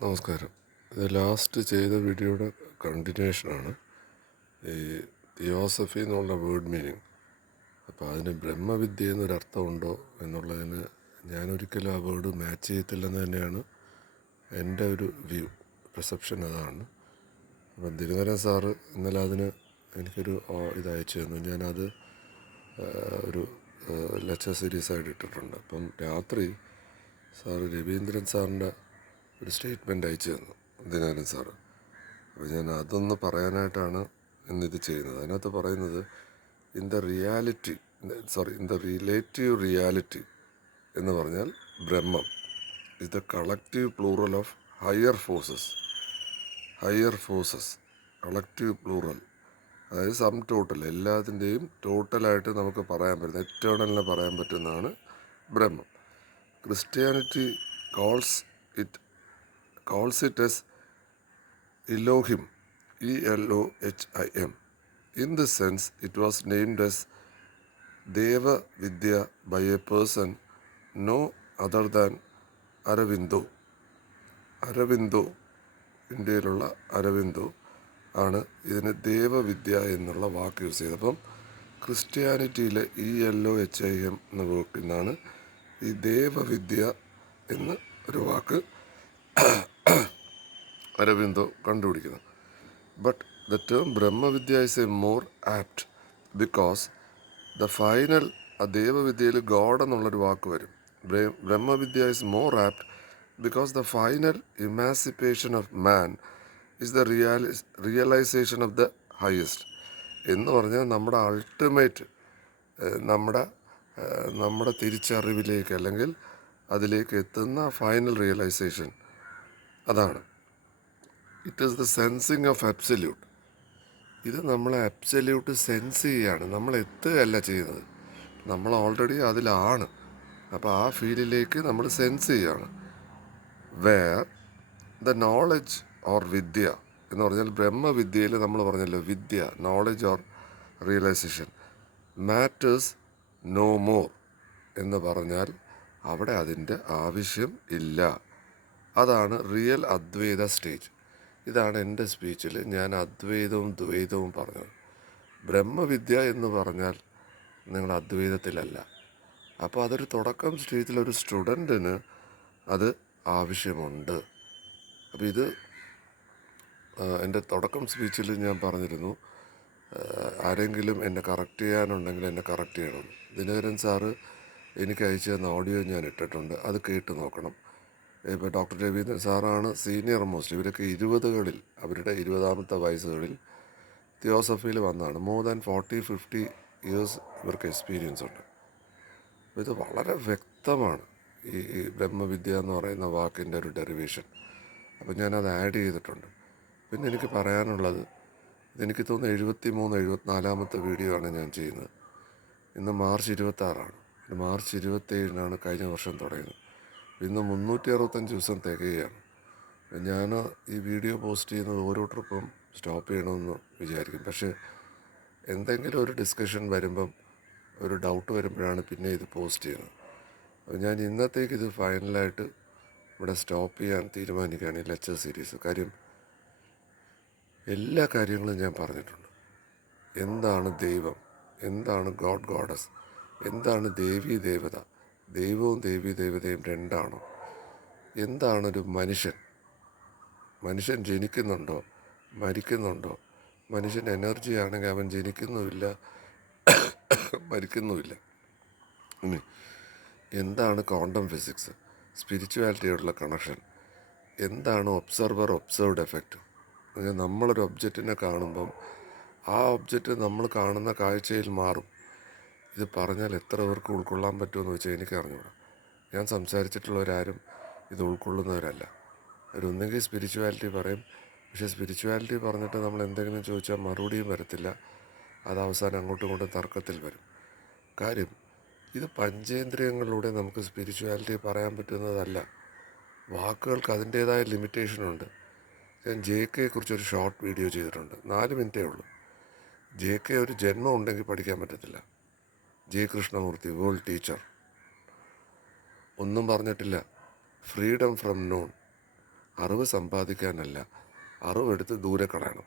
നമസ്കാരം. ഇത് ലാസ്റ്റ് ചെയ്ത വീഡിയോയുടെ കണ്ടിന്യൂഷനാണ്. ഈ തിയോസഫി എന്നുള്ള വേർഡ് മീനിങ്. അപ്പോൾ അതിന് ബ്രഹ്മവിദ്യ എന്നൊരർത്ഥമുണ്ടോ എന്നുള്ളതിന് ഞാനൊരിക്കലും ആ വേർഡ് മാച്ച് ചെയ്യത്തില്ലെന്ന് തന്നെയാണ് എൻ്റെ ഒരു പെർസെപ്ഷൻ. അതാണ്. അപ്പം ദിനകരൻ സാറ് ഇന്നലെ അതിന് എനിക്കൊരു ഇത് അയച്ചു തന്നു. ഞാനത് ഒരു ലെക്ചർ സീരീസായിട്ട് ഇട്ടിട്ടുണ്ട്. അപ്പം രാത്രി സാറ് രവീന്ദ്രൻ സാറിൻ്റെ ഒരു സ്റ്റേറ്റ്മെൻറ്റ് അയച്ചു തന്നു ദിനകരൻ സാറ്. അപ്പോൾ ഞാൻ അതൊന്ന് പറയാനായിട്ടാണ് ഇന്നിത് ചെയ്യുന്നത്. അതിനകത്ത് പറയുന്നത് ഇൻ ദ റിലേറ്റീവ് റിയാലിറ്റി എന്ന് പറഞ്ഞാൽ ബ്രഹ്മം is the collective plural of higher forces collective plural, അതായത് സം ടോട്ടൽ, എല്ലാത്തിൻ്റെയും ടോട്ടലായിട്ട് നമുക്ക് പറയാൻ പറ്റുന്ന, എറ്റേണലിനെ പറയാൻ പറ്റുന്നതാണ് ബ്രഹ്മം. Christianity calls it as Elohim, Elohim. In this sense, it was named as Deva Vidya by a person no other than Aravindo. ഇന്ത്യയിലുള്ള അരവിന്ദോ ആണ് ഇതിന് ദേവവിദ്യ എന്നുള്ള വാക്ക് യൂസ് ചെയ്തത്. അപ്പം ക്രിസ്ത്യാനിറ്റിയിലെ ELOHIM എന്ന വാക്കിൽ നിന്നാണ് ഈ ദേവവിദ്യ എന്ന ഒരു വാക്ക് അരവിന്ദോ കണ്ടുപിടിക്കുന്നത്. But the term Brahmavidya is a more apt because the final, ആ ദേവവിദ്യയിൽ ഗോഡ് എന്നുള്ളൊരു വാക്ക് വരും. Brahmavidya is more apt because the final emancipation of man is the realisation of the highest എന്ന് പറഞ്ഞാൽ നമ്മുടെ അൾട്ടിമേറ്റ്, നമ്മുടെ തിരിച്ചറിവിലേക്ക് അല്ലെങ്കിൽ അതിലേക്ക് എത്തുന്ന ഫൈനൽ റിയലൈസേഷൻ അതാണ്. It is the sensing of absolute. ഇത് നമ്മളെ അബ്സല്യൂട്ട് സെൻസ് ചെയ്യുകയാണ്, നമ്മൾ എത്തുകയല്ല ചെയ്യുന്നത്, നമ്മൾ ഓൾറെഡി അതിലാണ്. അപ്പോൾ ആ ഫീലിലേക്ക് നമ്മൾ സെൻസ് ചെയ്യുകയാണ്. Where the knowledge or vidya എന്ന് പറഞ്ഞാൽ ബ്രഹ്മവിദ്യയിൽ നമ്മൾ പറഞ്ഞല്ലോ, vidya, knowledge or realisation, matters no more എന്ന് പറഞ്ഞാൽ അവിടെ അതിൻ്റെ ആവശ്യം ഇല്ല. അതാണ് റിയൽ അദ്വൈത സ്റ്റേജ്. ഇതാണ് എൻ്റെ സ്പീച്ചിൽ ഞാൻ അദ്വൈതവും ദ്വൈതവും പറഞ്ഞത്. ബ്രഹ്മവിദ്യ എന്ന് പറഞ്ഞാൽ നിങ്ങൾ അദ്വൈതത്തിലല്ല. അപ്പോൾ അതൊരു തുടക്കം സ്റ്റേജിലൊരു സ്റ്റുഡൻറ്റിന് അത് ആവശ്യമുണ്ട്. അപ്പോൾ ഇത് എൻ്റെ തുടക്കം സ്പീച്ചിൽ ഞാൻ പറഞ്ഞിരുന്നു, ആരെങ്കിലും എന്നെ കറക്റ്റ് ചെയ്യാനുണ്ടെങ്കിൽ എന്നെ കറക്റ്റ് ചെയ്യണം. ദിനകരൻ സാറ് എനിക്ക് അയച്ചു തന്ന ഓഡിയോ ഞാൻ ഇട്ടിട്ടുണ്ട്, അത് കേട്ട് നോക്കണം. ഇപ്പോൾ ഡോക്ടർ രവീന്ദ്രൻ സാറാണ് സീനിയർ മോസ്റ്റ്. ഇവരൊക്കെ 20കളിൽ, അവരുടെ 20ാമത്തെ വയസ്സുകളിൽ തിയോസഫിയിൽ വന്നതാണ്. മോർ ദാൻ 40-50 ഇയേഴ്സ് ഇവർക്ക് എക്സ്പീരിയൻസ് ഉണ്ട്. അപ്പോൾ ഇത് വളരെ വ്യക്തമാണ് ഈ ബ്രഹ്മവിദ്യ എന്ന് പറയുന്ന വാക്കിൻ്റെ ഒരു ഡെറിവേഷൻ. അപ്പോൾ ഞാനത് ആഡ് ചെയ്തിട്ടുണ്ട്. പിന്നെ എനിക്ക് പറയാനുള്ളത്, ഇതെനിക്ക് തോന്നുന്നു 73-74ാമത്തെ വീഡിയോ ആണ് ഞാൻ ചെയ്യുന്നത്. ഇന്ന് മാർച്ച് 26 മാർച്ച് 27 കഴിഞ്ഞ വർഷം തുടങ്ങിയത്. ഇന്ന് 365 ദിവസം തികയുകയാണ്. ഞാൻ ഈ വീഡിയോ പോസ്റ്റ് ചെയ്യുന്നത് ഓരോ ട്രിപ്പും സ്റ്റോപ്പ് ചെയ്യണമെന്ന് വിചാരിക്കും. പക്ഷേ എന്തെങ്കിലും ഒരു ഡിസ്കഷൻ വരുമ്പം, ഒരു ഡൗട്ട് വരുമ്പോഴാണ് പിന്നെ ഇത് പോസ്റ്റ് ചെയ്യുന്നത്. അപ്പോൾ ഞാൻ ഇന്നത്തേക്ക് ഇത് ഫൈനലായിട്ട് ഇവിടെ സ്റ്റോപ്പ് ചെയ്യാൻ തീരുമാനിക്കുകയാണ്, ഈ ലെക്ചർ സീരീസ്. കാര്യം എല്ലാ കാര്യങ്ങളും ഞാൻ പറഞ്ഞിട്ടുണ്ട്. എന്താണ് ദൈവം, എന്താണ് ഗോഡസ്, എന്താണ് ദേവീ ദേവത, ദൈവവും ദേവീ ദേവതയും രണ്ടാണോ, എന്താണൊരു മനുഷ്യൻ ജനിക്കുന്നുണ്ടോ, മരിക്കുന്നുണ്ടോ, മനുഷ്യൻ എനർജി ആണെങ്കിൽ അവൻ ജനിക്കുന്നുമില്ല, മരിക്കുന്നുമില്ല. ഇനി എന്താണ് ക്വാണ്ടം ഫിസിക്സ്, സ്പിരിച്വാലിറ്റിയോടുള്ള കണക്ഷൻ, എന്താണ് ഒബ്സർവ്ഡ് എഫക്റ്റ്. നമ്മളൊരു ഒബ്ജക്റ്റിനെ കാണുമ്പം ആ ഒബ്ജക്റ്റ് നമ്മൾ കാണുന്ന കാഴ്ചയിൽ മാറും. ഇത് പറഞ്ഞാൽ എത്ര പേർക്ക് ഉൾക്കൊള്ളാൻ പറ്റുമെന്ന് വെച്ചാൽ എനിക്ക് അറിഞ്ഞൂടാ. ഞാൻ സംസാരിച്ചിട്ടുള്ളവരാരും ഇത് ഉൾക്കൊള്ളുന്നവരല്ല. അവരൊന്നെങ്കിൽ സ്പിരിച്വാലിറ്റി പറയും, പക്ഷേ സ്പിരിച്വാലിറ്റി പറഞ്ഞിട്ട് നമ്മൾ എന്തെങ്കിലും ചോദിച്ചാൽ മറുപടിയും വരത്തില്ല. അത് അവസാനം അങ്ങോട്ടും ഇങ്ങോട്ടും തർക്കത്തിൽ വരും. കാര്യം ഇത് പഞ്ചേന്ദ്രിയങ്ങളിലൂടെ നമുക്ക് സ്പിരിച്വാലിറ്റി പറയാൻ പറ്റുന്നതല്ല. വാക്കുകൾക്ക് അതിൻ്റേതായ ലിമിറ്റേഷനുണ്ട്. ഞാൻ JK കുറിച്ചൊരു ഷോർട്ട് വീഡിയോ ചെയ്തിട്ടുണ്ട്, 4 മിനിറ്റേ ഉള്ളൂ. JK ഒരു ജന്മം ഉണ്ടെങ്കിൽ പഠിക്കാൻ പറ്റത്തില്ല. J. കൃഷ്ണമൂർത്തി, വേൾഡ് ടീച്ചർ, ഒന്നും പറഞ്ഞിട്ടില്ല. ഫ്രീഡം ഫ്രം നോൺ, അറിവ് സമ്പാദിക്കാനല്ല, അറിവെടുത്ത് ദൂരെ കളയണം.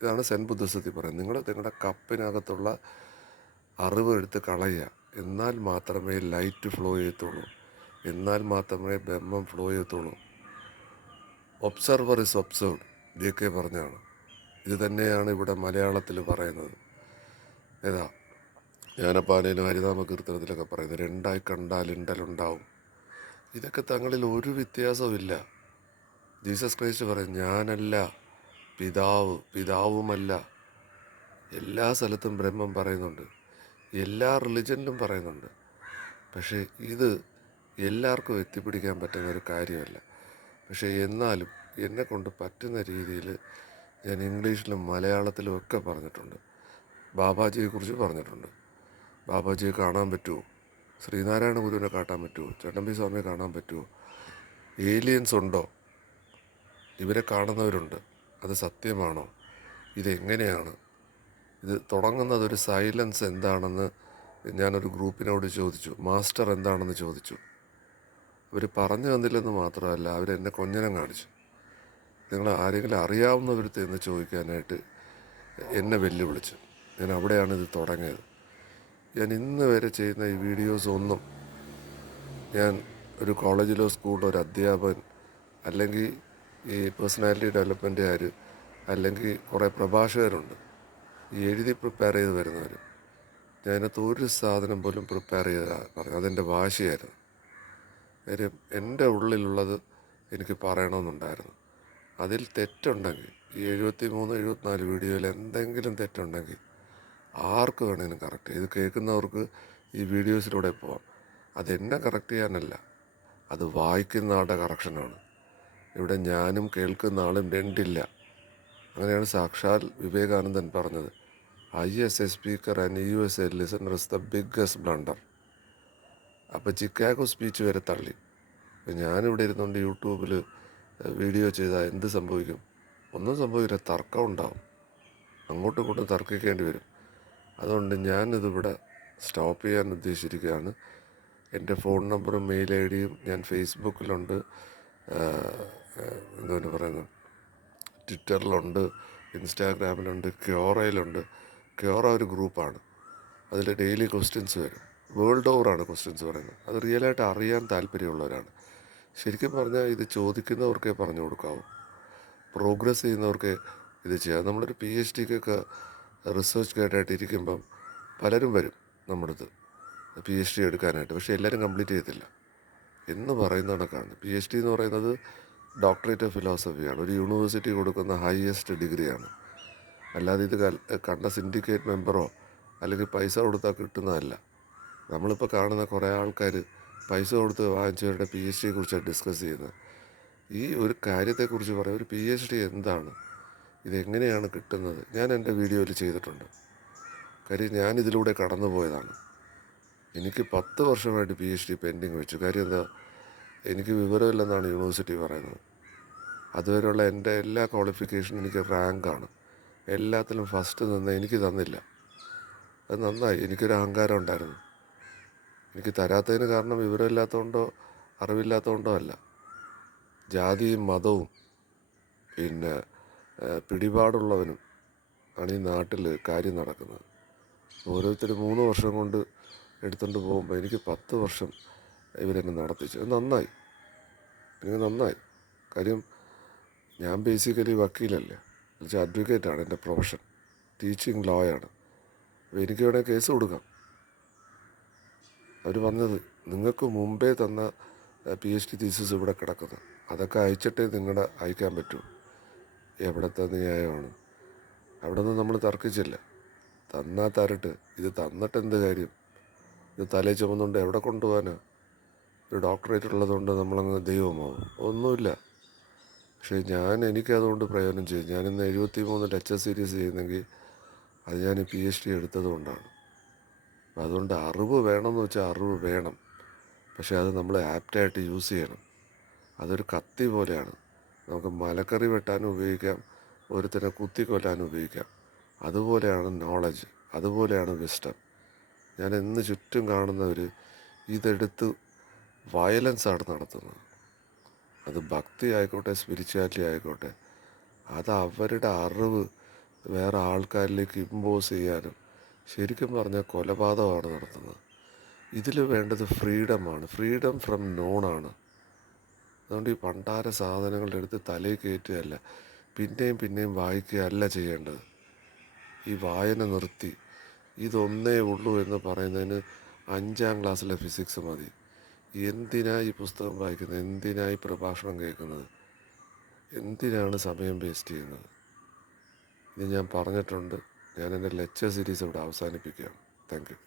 ഇതാണ് സെൻ ബുദ്ധിസത്തിൽ പറയുന്നത്. നിങ്ങളുടെ കപ്പിനകത്തുള്ള അറിവ് എടുത്ത് കളയുക. എന്നാൽ മാത്രമേ ലൈറ്റ് ഫ്ലോ ചെയ്യത്തുള്ളൂ. എന്നാൽ മാത്രമേ ബ്രഹ്മം ഫ്ലോ ചെയ്യത്തുള്ളൂ. ഒബ്സർവർ ഇസ് ഒബ്സർവ്ഡ്, JK പറഞ്ഞാണ്. ഇത് തന്നെയാണ് ഇവിടെ മലയാളത്തിൽ പറയുന്നത്. ഏതാ ജ്ഞാനപ്പാലയിലും ഹരിനാമ കീർത്തനത്തിലൊക്കെ പറയുന്നത്, രണ്ടായി കണ്ടാൽ ഇണ്ടലുണ്ടാവും. ഇതൊക്കെ തങ്ങളിൽ ഒരു വ്യത്യാസവുമില്ല. ജീസസ് ക്രൈസ്റ്റ് പറയും, ഞാനല്ല പിതാവ്, പിതാവുമല്ല. എല്ലാ സ്ഥലത്തും ബ്രഹ്മം പറയുന്നുണ്ട്, എല്ലാ റിലിജനിലും പറയുന്നുണ്ട്. പക്ഷേ ഇത് എല്ലാവർക്കും എത്തിപ്പിടിക്കാൻ പറ്റുന്ന ഒരു കാര്യമല്ല. പക്ഷേ എന്നാലും എന്നെ കൊണ്ട് പറ്റുന്ന രീതിയിൽ ഞാൻ ഇംഗ്ലീഷിലും മലയാളത്തിലും ഒക്കെ പറഞ്ഞിട്ടുണ്ട്. ബാബാജിയെക്കുറിച്ച് പറഞ്ഞിട്ടുണ്ട്. ബാബാജിയെ കാണാൻ പറ്റുമോ? ശ്രീനാരായണ ഗുരുവിനെ കാണാൻ പറ്റുമോ? ചട്ടമ്പി സ്വാമിയെ കാണാൻ പറ്റുമോ? ഏലിയൻസ് ഉണ്ടോ? ഇവരെ കാണുന്നവരുണ്ട്. അത് സത്യമാണോ? ഇതെങ്ങനെയാണ്? ഇത് തുടങ്ങുന്നതൊരു സൈലൻസ് എന്താണെന്ന് ഞാനൊരു ഗ്രൂപ്പിനോട് ചോദിച്ചു. മാസ്റ്റർ എന്താണെന്ന് ചോദിച്ചു. അവർ പറഞ്ഞു തന്നില്ലെന്ന് മാത്രമല്ല, അവരെന്നെ കൊഞ്ഞനം കാണിച്ചു. നിങ്ങൾ ആരെങ്കിലും അറിയാവുന്നവരുത്ത് എന്ന് ചോദിക്കാനായിട്ട് എന്നെ വെല്ലുവിളിച്ചു. ഞാൻ അവിടെയാണ് ഇത് തുടങ്ങിയത്. ഞാൻ ഇന്ന് വരെ ചെയ്യുന്ന ഈ വീഡിയോസ് ഒന്നും ഞാൻ ഒരു കോളേജിലോ സ്കൂളിലോ ഒരു അധ്യാപകൻ, അല്ലെങ്കിൽ ഈ പേഴ്സണാലിറ്റി ഡെവലപ്മെൻറ്റുകാർ, അല്ലെങ്കിൽ കുറേ പ്രഭാഷകരുണ്ട് ഈ എഴുതി പ്രിപ്പയർ ചെയ്ത് വരുന്നവർ. ഞാനകത്ത് ഒരു സാധനം പോലും പ്രിപ്പയർ ചെയ്താൽ പറഞ്ഞു. അതെൻ്റെ വാശിയായിരുന്നു. കാര്യം എൻ്റെ ഉള്ളിലുള്ളത് എനിക്ക് പറയണമെന്നുണ്ടായിരുന്നു. അതിൽ തെറ്റുണ്ടെങ്കിൽ, ഈ 74 വീഡിയോയിൽ എന്തെങ്കിലും തെറ്റുണ്ടെങ്കിൽ ആർക്ക് വേണമെങ്കിലും കറക്റ്റ് ചെയ്ത് കേൾക്കുന്നവർക്ക് ഈ വീഡിയോസിലൂടെ പോവാം. അതെന്നെ കറക്റ്റ് ചെയ്യാനല്ല, അത് വായിക്കുന്ന ആളുടെ കറക്ഷനാണ്. ഇവിടെ ഞാനും കേൾക്കുന്ന ആളും രണ്ടില്ല. അങ്ങനെയാണ് സാക്ഷാൽ വിവേകാനന്ദൻ പറഞ്ഞത്. IS a speaker and you as a listener is the biggest blunder. അപ്പോൾ ചിക്കാഗോ സ്പീച്ച് വരെ തള്ളി. ഞാനിവിടെ ഇരുന്നുകൊണ്ട് യൂട്യൂബിൽ വീഡിയോ ചെയ്താൽ എന്ത് സംഭവിക്കും? ഒന്നും സംഭവിക്കില്ല, തർക്കം ഉണ്ടാവും, അങ്ങോട്ടും ഇങ്ങോട്ടും തർക്കിക്കേണ്ടി വരും. അതുകൊണ്ട് ഞാനിതിവിടെ സ്റ്റോപ്പ് ചെയ്യാൻ ഉദ്ദേശിച്ചിരിക്കുകയാണ്. എൻ്റെ ഫോൺ നമ്പറും മെയിൽ ID യും ഞാൻ ഫേസ്ബുക്കിലുണ്ട്, എന്താണ് പറയുന്നത്, ട്വിറ്ററിലുണ്ട്, ഇൻസ്റ്റാഗ്രാമിലുണ്ട്, ക്യോറയിലുണ്ട്. ക്യോറ ഒരു ഗ്രൂപ്പാണ്, അതിൽ ഡെയിലി ക്വസ്റ്റ്യൻസ് വരും. വേൾഡ് ഓവറാണ് ക്വസ്റ്റ്യൻസ് പറയുന്നത്. അത് റിയലായിട്ട് അറിയാൻ താല്പര്യമുള്ളവരാണ്. ശരിക്കും പറഞ്ഞാൽ ഇത് ചോദിക്കുന്നവർക്കേ പറഞ്ഞു കൊടുക്കാവൂ. പ്രോഗ്രസ് ചെയ്യുന്നവർക്കേ ഇത് ചെയ്യാം. നമ്മളൊരു PhDക്കൊക്കെ റിസർച്ച് ഗൈഡായിട്ട് ഇരിക്കുമ്പം പലരും വരും നമ്മുടെ അടുത്ത് PhD എടുക്കാനായിട്ട്. പക്ഷേ എല്ലാവരും കംപ്ലീറ്റ് ചെയ്യത്തില്ല എന്ന് പറയുന്ന കണക്കാണ്. PhD എന്ന് പറയുന്നത് ഡോക്ടറേറ്റ് ഓഫ് ഫിലോസഫിയാണ്. ഒരു യൂണിവേഴ്സിറ്റി കൊടുക്കുന്ന ഹയസ്റ്റ് ഡിഗ്രിയാണ്. അല്ലാതെ ഇത് കണ്ട സിൻഡിക്കേറ്റ് മെമ്പറോ അല്ലെങ്കിൽ പൈസ കൊടുത്താൽ കിട്ടുന്നതല്ല. നമ്മളിപ്പോൾ കാണുന്ന കുറേ ആൾക്കാർ പൈസ കൊടുത്ത് വാങ്ങിച്ചവരുടെ PhDയെ കുറിച്ചാണ് ഡിസ്കസ് ചെയ്യുന്നത്. ഈ ഒരു കാര്യത്തെക്കുറിച്ച് പറയാം. ഒരു PhD എന്താണ്, ഇതെങ്ങനെയാണ് കിട്ടുന്നത്, ഞാൻ എൻ്റെ വീഡിയോയിൽ ചെയ്തിട്ടുണ്ട്. കാര്യം ഞാനിതിലൂടെ കടന്നു പോയതാണ്. എനിക്ക് 10 വർഷമായിട്ട് PhD പെൻഡിങ് വെച്ചു. കാര്യം എന്താ, എനിക്ക് വിവരമില്ലെന്നാണ് യൂണിവേഴ്സിറ്റി പറയുന്നത്. അതുവരെയുള്ള എൻ്റെ എല്ലാ ക്വാളിഫിക്കേഷനും എനിക്ക് റാങ്കാണ്. എല്ലാത്തിലും ഫസ്റ്റ് നിന്ന് എനിക്ക് തന്നില്ല. അത് നന്നായി. എനിക്കൊരു അഹങ്കാരം ഉണ്ടായിരുന്നു. എനിക്ക് തരാത്തതിന് കാരണം വിവരമില്ലാത്തതുകൊണ്ടോ അറിവില്ലാത്തതുകൊണ്ടോ അല്ല. ജാതിയും മതവും പിന്നെ പിടിപാടുള്ളവനും ആണ് ഈ നാട്ടിൽ കാര്യം നടക്കുന്നത്. ഓരോരുത്തർ 3 വർഷം കൊണ്ട് എടുത്തുകൊണ്ട് പോകുമ്പോൾ എനിക്ക് 10 വർഷം ഇവരെന്നെ നടത്തിച്ചു. അത് നന്നായി, എനിക്ക് നന്നായി. കാര്യം ഞാൻ ബേസിക്കലി വക്കീലല്ലേ, എന്നുവെച്ചാൽ അഡ്വക്കേറ്റാണ് എൻ്റെ പ്രൊഫഷൻ. ടീച്ചിങ് ലോയാണ്. അപ്പോൾ എനിക്ക് വേണമെങ്കിൽ കേസ് കൊടുക്കാം. അവർ പറഞ്ഞത്, നിങ്ങൾക്ക് മുമ്പേ തന്ന PhD തീസിസ് ഇവിടെ കിടക്കുന്നത്, അതൊക്കെ അയച്ചിട്ടേ നിങ്ങളുടെ അയക്കാൻ പറ്റൂ. എവിടത്തെ ന്യായമാണ്? അവിടെ നിന്ന് നമ്മൾ തർക്കിച്ചില്ല. തന്നാൽ തരട്ട്. ഇത് തന്നിട്ട് എന്ത് കാര്യം? ഇത് തലേ ചുമന്നുകൊണ്ട് എവിടെ കൊണ്ടുപോകാനാ? ഒരു ഡോക്ടറേറ്റ് ഉള്ളതുകൊണ്ട് നമ്മളങ്ങ് ദൈവമാവും? ഒന്നുമില്ല. പക്ഷേ എനിക്കതുകൊണ്ട് പ്രയോജനം ചെയ്യും. ഞാനിന്ന് 73 ലെക്ചർ സീരീസ് ചെയ്യുന്നെങ്കിൽ അത് ഞാൻ PhD എടുത്തത് കൊണ്ടാണ്. അപ്പം അതുകൊണ്ട് അറിവ് വേണമെന്ന് വെച്ചാൽ അറിവ് വേണം. പക്ഷേ അത് നമ്മൾ ആപ്റ്റായിട്ട് യൂസ് ചെയ്യണം. അതൊരു കത്തി പോലെയാണ്. നമുക്ക് മലക്കറി വെട്ടാനും ഉപയോഗിക്കാം, ഒരുത്തനെ കുത്തിക്കൊല്ലാനും ഉപയോഗിക്കാം. അതുപോലെയാണ് നോളജ്, അതുപോലെയാണ് വിസ്ഡം. ഞാൻ ഇന്ന് ചുറ്റും കാണുന്നവർ ഇതെടുത്ത് വയലൻസാണ് നടത്തുന്നത്. അത് ഭക്തി ആയിക്കോട്ടെ സ്പിരിച്വാലിറ്റി ആയിക്കോട്ടെ, അത് അവരുടെ അറിവ് വേറെ ആൾക്കാരിലേക്ക് ഇമ്പോസ് ചെയ്യാനും ശരിക്കും പറഞ്ഞാൽ കൊലപാതകമാണ് നടത്തുന്നത്. ഇതിൽ വേണ്ടത് ഫ്രീഡമാണ്, ഫ്രീഡം ഫ്രം നോണാണ്. അതുകൊണ്ട് ഈ പണ്ടാര സാധനങ്ങളുടെ അടുത്ത് തലയിൽ കയറ്റുകയല്ല, പിന്നെയും പിന്നെയും വായിക്കുകയല്ല ചെയ്യേണ്ടത്. ഈ വായന നിർത്തി ഇതൊന്നേ ഉള്ളൂ എന്ന് പറയുന്നതിന് 5ാം ക്ലാസ്സിലെ ഫിസിക്സ് മതി. എന്തിനാ ഈ പുസ്തകം വായിക്കുന്നത്? എന്തിനാ ഈ പ്രഭാഷണം കേൾക്കുന്നത്? എന്തിനാണ് സമയം വേസ്റ്റ് ചെയ്യുന്നത്? ഇത് ഞാൻ പറഞ്ഞിട്ടുണ്ട്. ഞാൻ എൻ്റെ ലെക്ചർ സീരീസ് ഇവിടെ അവസാനിപ്പിക്കുകയാണ്. Thank you.